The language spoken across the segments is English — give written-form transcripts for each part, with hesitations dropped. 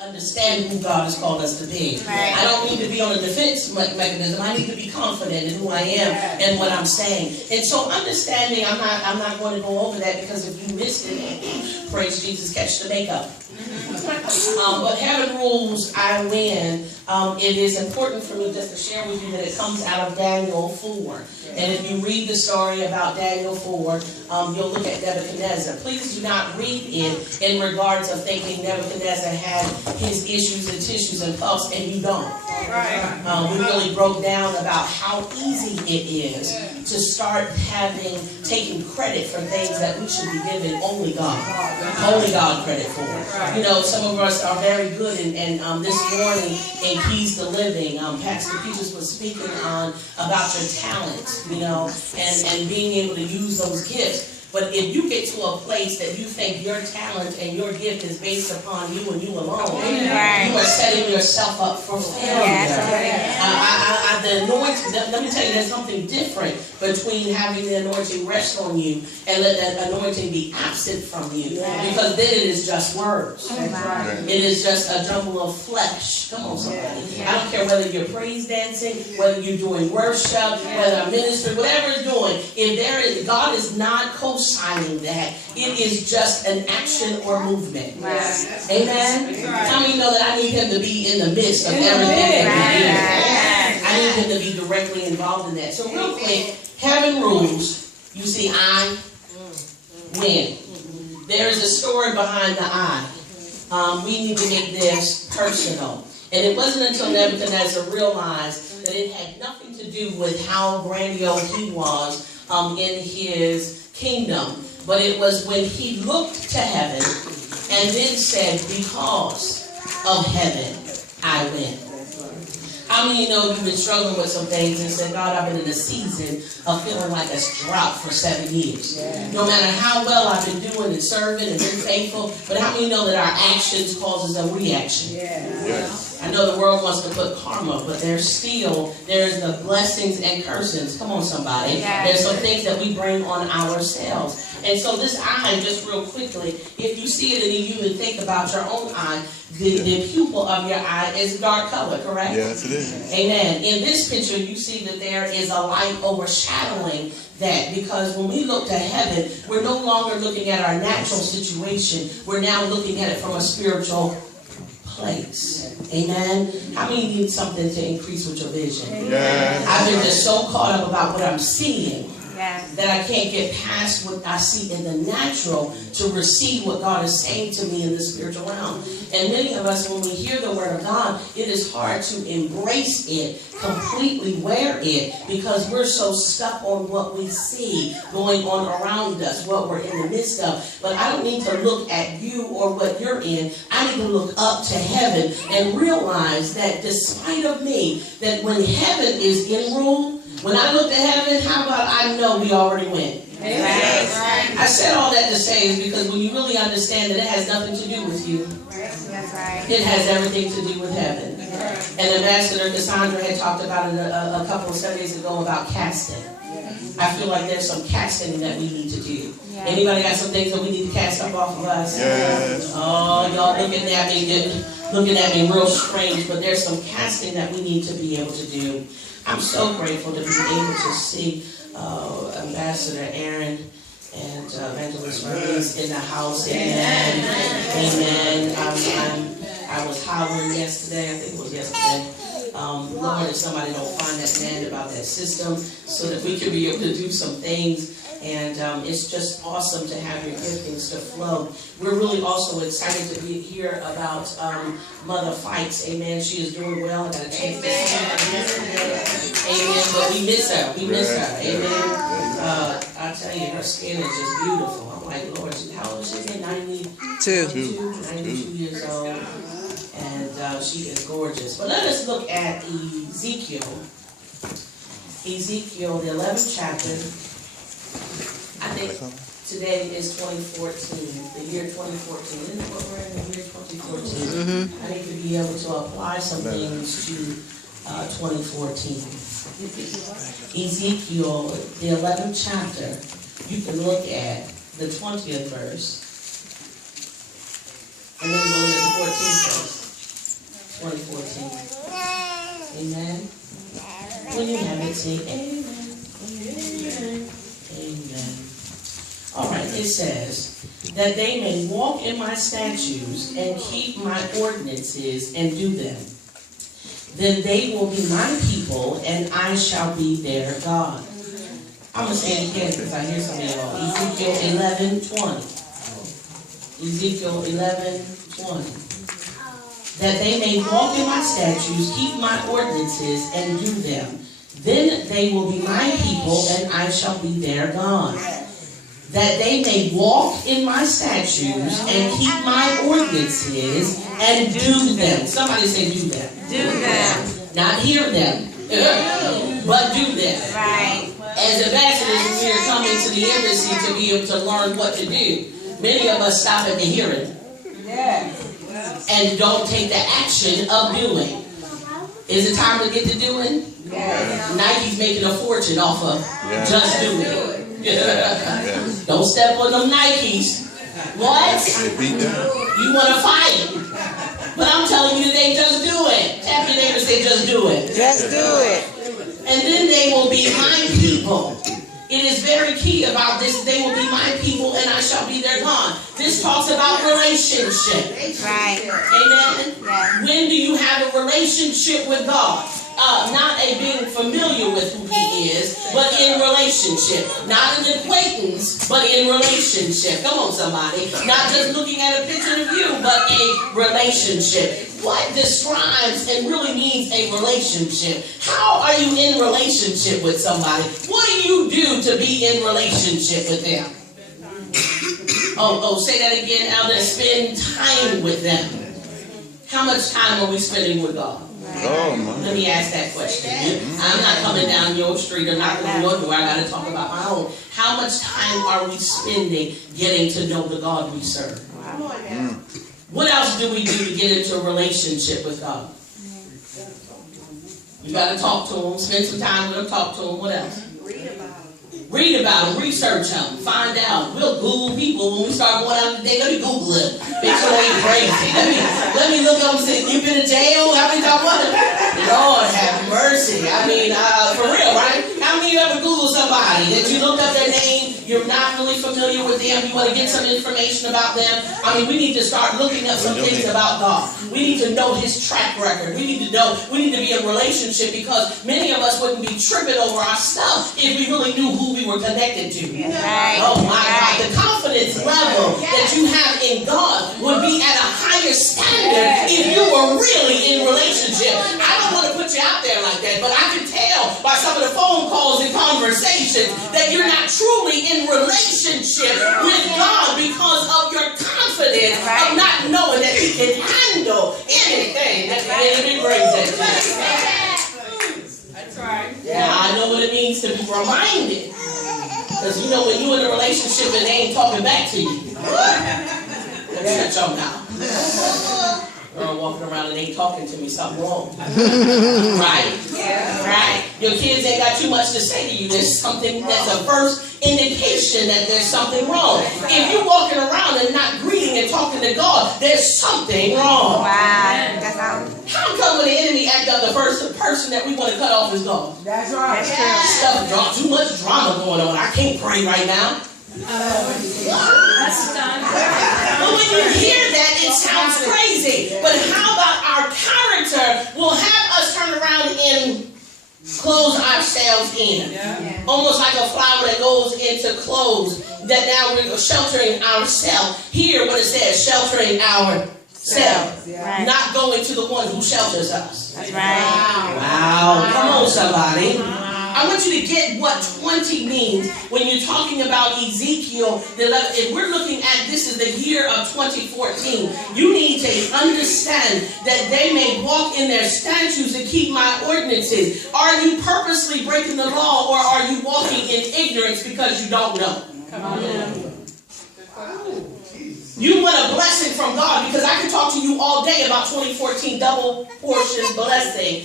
Understand who God has called us to be. Right. I don't need to be on a defense mechanism. I need to be confident in who I am and what I'm saying. And so understanding, I'm not going to go over that, because if you missed it, praise Jesus, catch the makeup. But heaven rules, I win. It is important for me just to share with you that it comes out of Daniel 4. And if you read the story about Daniel 4, you'll look at Nebuchadnezzar. Please do not read it in regards of thinking Nebuchadnezzar had his issues and tissues and puffs, and you don't. We really broke down about how easy it is to start taking credit for things that we should be giving only God credit for. You know, some of us are very good, and this morning in Keys to Living, Pastor Peters was speaking on about your talent, you know, and being able to use those gifts. But if you get to a place that you think your talent and your gift is based upon you and you alone, you are setting yourself up for failure. The anointing, let me tell you, there's something different between having the anointing rest on you and let that anointing be absent from you. Because then it is just words. It is just a jumble of flesh. Come on, somebody. I don't care whether you're praise dancing, whether you're doing worship, whether I'm ministering, whatever it's doing. If there is, God is not co-signing that. It is just an action or movement. Amen? How many know that I need him to be in the midst of everything that we do? I need him to be directly involved in that. So real quick, heaven rules. You see, I win. There is a story behind the I. We need to make this personal. And it wasn't until Nebuchadnezzar realized that it had nothing to do with how grandiose he was in his kingdom. But it was when he looked to heaven and then said, because of heaven, I win. How many of you know you've been struggling with some things and said, God, I've been in a season of feeling like a drought for 7 years. No matter how well I've been doing and serving and been faithful, but how many know that our actions causes a reaction? I know the world wants to put karma, but there's the blessings and cursings. Come on, somebody. There's some things that we bring on ourselves. And so this eye, just real quickly, if you see it and you even think about your own eye, the pupil of your eye is dark color, correct? Yes, it is. Amen. In this picture, you see that there is a light overshadowing that, because when we look to heaven, we're no longer looking at our natural situation. We're now looking at it from a spiritual place. Amen. How many need something to increase with your vision? Yes. I've been just so caught up about what I'm seeing that I can't get past what I see in the natural to receive what God is saying to me in the spiritual realm. And many of us, when we hear the word of God, it is hard to embrace it, completely wear it, because we're so stuck on what we see going on around us, what we're in the midst of. But I don't need to look at you or what you're in. I need to look up to heaven and realize that despite of me, that when heaven is in rule, when I look to heaven, how about I know we already win? I said all that to say is because when you really understand that it has nothing to do with you, it has everything to do with heaven. And Ambassador Cassandra had talked about it a couple of Sundays ago about casting. I feel like there's some casting that we need to do. Anybody got some things that we need to cast up off of us? Oh, y'all looking at me real strange, but there's some casting that we need to be able to do. I'm so grateful to be able to see Ambassador Aaron and Evangelist Robbin in the house. Amen. Amen. I was hollering yesterday. I think it was yesterday. Lord, if somebody don't find that man about that system so that we can be able to do some things. And it's just awesome to have your giftings to flow. We're really also excited to be here about Mother Fikes. Amen. She is doing well. I got a chance to see her yesterday. Amen. But we miss her. We miss her. Amen. I tell you, her skin is just beautiful. I'm like, Lord, how old is she? 92 years old. And she is gorgeous. But let us look at Ezekiel. Ezekiel, the 11th chapter. I think today is 2014, the year 2014. Isn't that what we're in, the year 2014? I need to be able to apply some things to 2014. Ezekiel, the 11th chapter, you can look at the 20th verse, and then we'll look at the 14th verse. say amen. Amen. Amen. All right, it says that they may walk in my statutes and keep my ordinances and do them. Then they will be my people, and I shall be their God. I'm going to say it again because I hear some of y'all. Ezekiel 11:20. Ezekiel 11:20. That they may walk in my statutes, keep my ordinances, and do them. Then they will be my people, and I shall be their God. That they may walk in my statutes, and keep my ordinances, and do them. Somebody say do them. Do them. Not hear them, but do them. Right. As ambassadors, we are coming to the embassy to be able to learn what to do. Many of us stop at the hearing and don't take the action of doing. Is it time to get to doing? Nike's making a fortune off of just doing. Don't step on them Nikes. What? You want to fight? But I'm telling you today, just do it. Tap your neighbor and say, just do it. Just do it. And then they will be my people. It is very key about this. They will be my people, and I shall be their God. This talks about relationship. Right. Amen? Yeah. When do you have a relationship with God? Not a being familiar with who He is, but in relationship. Not an acquaintance, but in relationship. Come on, somebody. Not just looking at a picture of you, but a relationship. What describes and really means a relationship? How are you in relationship with somebody? What do you do to be in relationship with them? Oh, say that again, Elder. Spend time with them. How much time are we spending with God? Let me ask that question. I'm not coming down your street or knocking on your door. I got to talk about my own. How much time are we spending getting to know the God we serve? What else do we do to get into a relationship with God? You got to talk to Him. Spend some time with Him. Talk to Him. What else? Read about Him. Research Him. Find out. We'll Google people when we start going out today. Let me Google it. Make sure they ain't crazy. Let me look up and say, you been in jail? How many times? What? Lord have mercy. I mean, for real, right? How many of you ever Google somebody that you look up their name, you're not really familiar with them, you want to get some information about them? I mean, we need to start looking up some things about God. We need to know His track record. We need to be in relationship, because many of us wouldn't be tripping over our stuff if we really knew who we were connected to. Right. Oh my God, the confidence level that you have in God would be at a higher standard if you were really in relationship. I don't want to put you out there like that, but I can tell by some of the phone calls and conversations that you're not truly in relationship with God because of your confidence of not knowing that He can handle anything that the enemy brings at you. That's right. Now I know what it means to be reminded. Because you know when you're in a relationship and they ain't talking back to you. Shut your mouth. Girl walking around and ain't talking to me, something wrong. Right? Right? Your kids ain't got too much to say to you. There's something that's a first indication that there's something wrong. If you're walking around and not greeting and talking to God, there's something wrong. Wow. That's how. How come when the enemy act up, the first person that we want to cut off is God? That's right. That's true. Too much drama going on. I can't pray right now. But when you hear that, it sounds crazy. But how about our character will have us turn around and close ourselves in? Almost like a flower that goes into clothes, that now we're sheltering ourselves. Here, what it says, sheltering ourselves. Not going to the one who shelters us. That's right. Wow. Come on, somebody. I want you to get what 20 means when you're talking about Ezekiel. If we're looking at this is the year of 2014, you need to understand that they may walk in their statutes and keep my ordinances. Are you purposely breaking the law, or are you walking in ignorance because you don't know? Come on. You want a blessing from God, because I can talk to you all day about 2014 double portion blessing,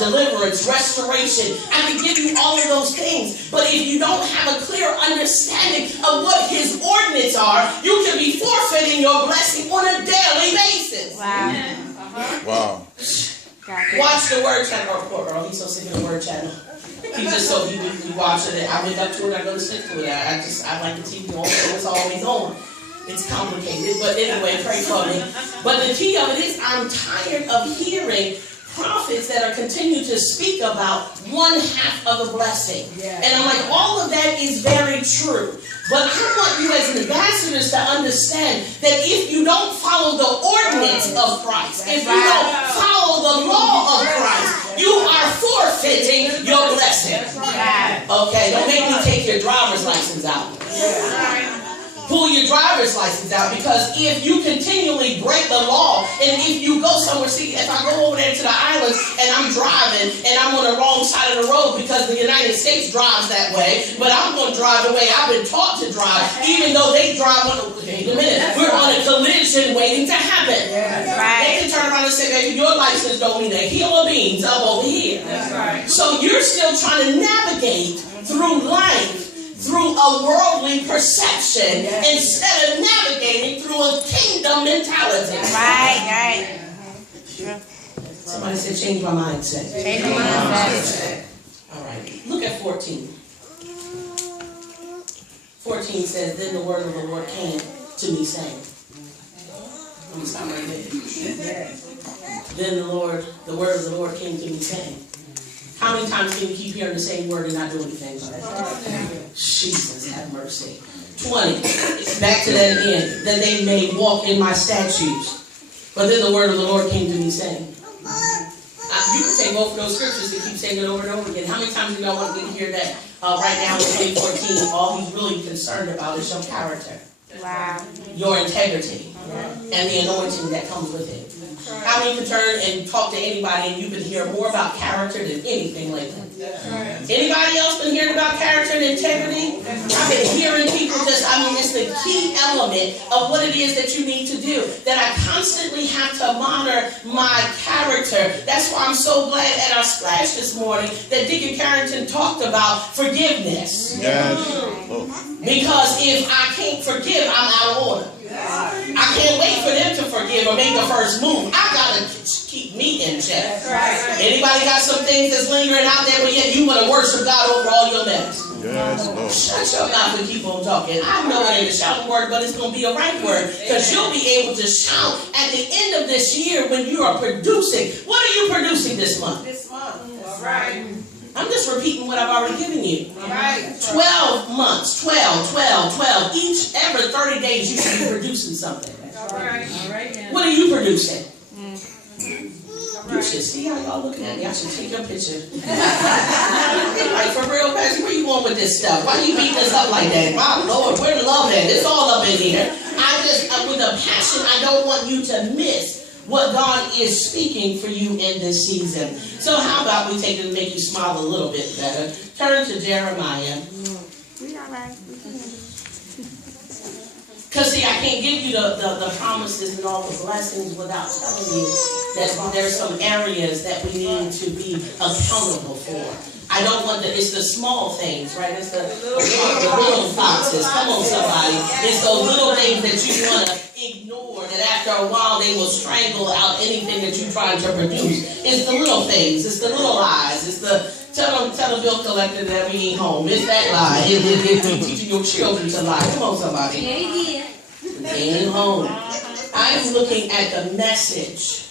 deliverance, restoration. I can give you all of those things. But if you don't have a clear understanding of what His ordinances are, you can be forfeiting your blessing on a daily basis. Wow. Wow. Watch the Word Channel. Oh, poor girl, he's so sick of the Word Channel. He just so he watch it. I wake up to it. I go to sleep to it. I like the TV on, so it's always on. It's complicated, but anyway, pray for me. But the key of it is, I'm tired of hearing prophets that are continuing to speak about one half of the blessing. And I'm like, all of that is very true. But I want you as ambassadors to understand that if you don't follow the ordinance of Christ, if you don't follow the law of Christ, you are forfeiting your blessing. Okay, don't make me take your driver's license out. Pull your driver's license out, because if you continually break the law, and if you go somewhere, see, if I go over there to the islands and I'm driving and I'm on the wrong side of the road because the United States drives that way, but I'm going to drive the way I've been taught to drive, even though they drive on the, wait a minute, we're on a collision waiting to happen. They can turn around and say, baby, your license don't mean a hill of beans up over here. So you're still trying to navigate through life through a worldly perception instead of navigating through a kingdom mentality. Right. Somebody said, change my mindset. Change my mindset. All right. Look at 14. 14 says, then the word of the Lord came to me saying. Let me stop right there. Then the word of the Lord came to me saying. How many times can you keep hearing the same word and not do anything? Jesus, have mercy. 20. Back to that again. That they may walk in my statutes. But then the word of the Lord came to me saying. You can take both of those scriptures and keep saying it over and over again. How many times do y'all want to hear that right now in 2014? All he's really concerned about is your character. Wow. Your integrity. And the anointing that comes with it. How many can turn and talk to anybody and you've been hearing more about character than anything lately? Anybody else been hearing about character and integrity? I've been hearing people it's the key element of what it is that you need to do. That I constantly have to monitor my character. That's why I'm so glad at our splash this morning that Deacon Carrington talked about forgiveness. Because if I can't forgive, I'm out of order. I can't wait for them to forgive or make the first move. I gotta keep me in check. Anybody got some things that's lingering out there, but yet you want to worship God over all your mess? Shut your mouth and keep on talking. I know it ain't a shouting word, but it's going to be a right word, because you'll be able to shout at the end of this year when you are producing. What are you producing this month? All right. I'm just repeating what I've already given you. 12 months, 12. Every 30 days you should be producing something. What are you producing? You should see how y'all looking at me. I should take your picture. Like, for real, Pastor, where you going with this stuff? Why you beating us up like that? My Lord, where the love at? It's all up in here. With a passion, I don't want you to miss what God is speaking for you in this season. So how about we take it and make you smile a little bit better. Turn to Jeremiah. Because see, I can't give you the promises and all the blessings without telling you that there's some areas that we need to be accountable for. I don't want it's the small things, right? It's the little foxes. Come on, somebody. It's those little things that you want to ignore, that after a while they will strangle out anything that you're trying to produce. It's the little things. It's the little lies. It's the tell the bill collector that we ain't home. It's that lie. It's teaching your children to lie. Come on, somebody. They ain't home. I'm looking at the message.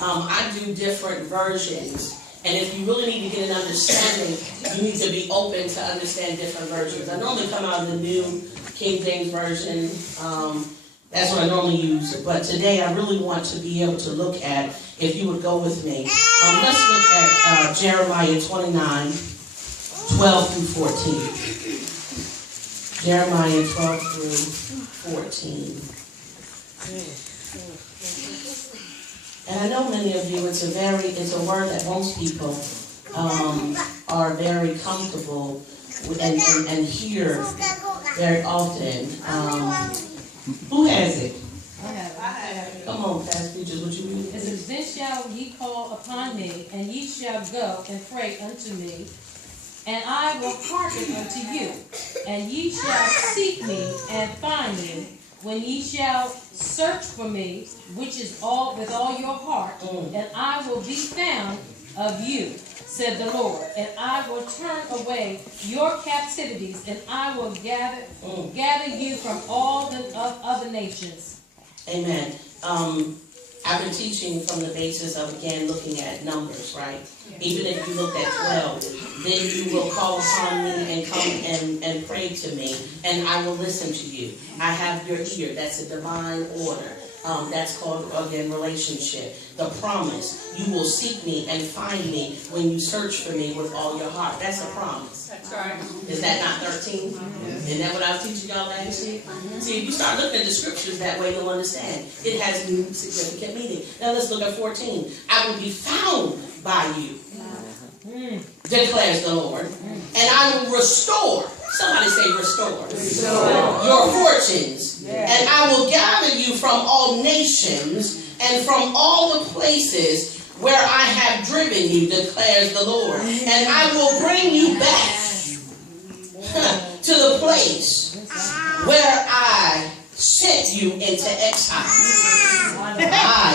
I do different versions. And if you really need to get an understanding, you need to be open to understand different versions. I normally come out of the New King James Version. That's what I normally use. But today I really want to be able to look at, if you would go with me, let's look at Jeremiah 29, 12 through 14. Jeremiah 12 through 14. And I know many of you, it's a word that most people are very comfortable with and hear very often. Who has it? I have it. Come on, past preachers, what you read? It says, then shall ye call upon me, and ye shall go and pray unto me, and I will hearken unto you, and ye shall seek me and find me, when ye shall search for me, which is with all your heart, and I will be found of you, said the Lord, and I will turn away your captivities, and I will gather you from all the other nations. Amen. I've been teaching from the basis of, again, looking at numbers, right? Even if you look at 12, then you will call upon me and come and pray to me, and I will listen to you. I have your ear. That's a divine order. That's called, again, relationship. The promise. You will seek me and find me when you search for me with all your heart. That's a promise. That's right. Is that not 13? Isn't that what I was teaching y'all last week? See, if you start looking at the scriptures that way, you'll understand. It has new significant meaning. Now let's look at 14. I will be found by you, declares the Lord, and I will restore. Somebody say restore. Your fortunes. And I will gather you from all nations and from all the places where I have driven you, declares the Lord. And I will bring you back to the place where I sent you into exile. My God.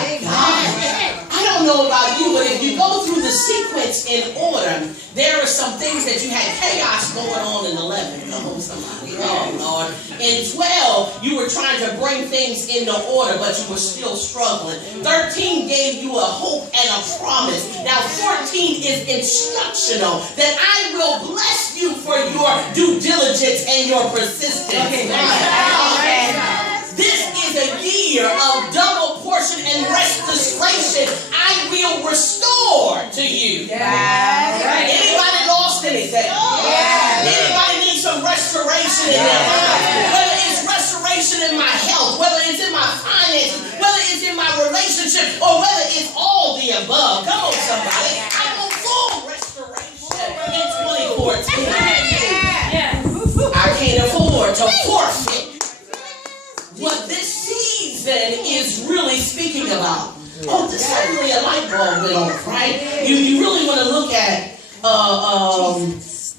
I don't know about you, but if you go through the sequence in order, there are some things that you had chaos going on in 11. Oh, somebody. Oh, Lord. In 12, you were trying to bring things into order, but you were still struggling. 13 gave you a hope and a promise. Now, 14 is instructional, that I will bless you for your due diligence and your persistence. This is a year of double portion and restoration. I will restore to you. Anybody lost anything? Anybody needs some restoration in their life? Whether it's restoration in my health, whether it's in my finances, whether it's in my relationship, or whether it's all the above. Come on, somebody. I want full restoration in 2014. I can't afford to forfeit what this season is really speaking about. Oh, suddenly a light bulb went off, right? You really want to look at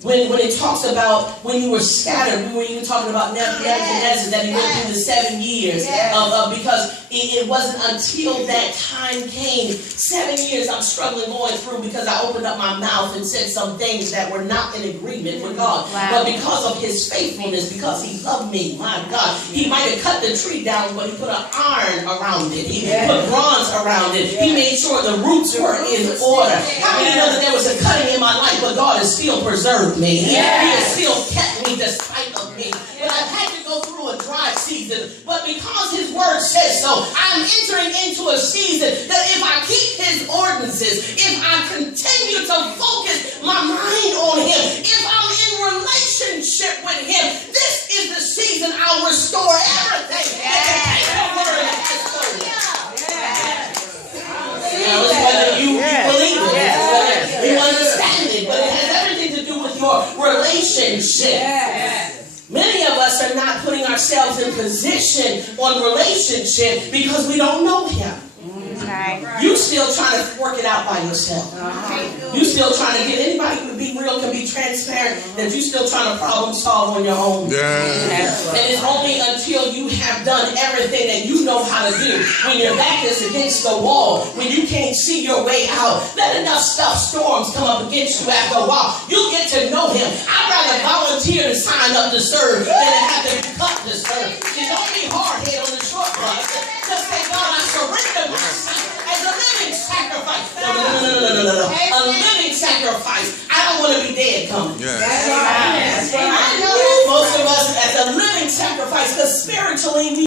when it talks about when you were scattered. We were even talking about Nebuchadnezzar, that he went through the 7 years because it wasn't until that time came. 7 years I'm struggling going through because I opened up my mouth and said some things that were not in agreement with God. But because of his faithfulness, because he loved me, my God, he might have cut the tree down, but he put an iron around it. He put bronze around it. He made sure the roots were in order. How many know that there was a cutting in my life, but God has still preserved me? He has still kept me despite of me. But I've had to go through a dry season. But because his word says so, I'm entering into a season that if I keep his ordinances, if I continue to focus my mind on him, if I'm in relationship with him, this is the season I'll restore everything. Now, it's whether you believe it, whether you understand it, but it has everything to do with your relationship. Many of us are not putting ourselves in position on relationship because we don't know him. You still trying to work it out by yourself. You still trying to get anybody who can be real, can be transparent, that you still trying to problem solve on your own. And it's only until you have done everything that you know how to do, when your back is against the wall, when you can't see your way out, let enough storms come up against you after a while, you'll get to know him. I'd rather volunteer and sign up to serve than to have to cut to serve. See, don't be hard-headed on the short run. Just say, God, I surrender myself as a living sacrifice. No. A living sacrifice. I don't want to be dead coming. I know most of us as a living sacrifice, because spiritually we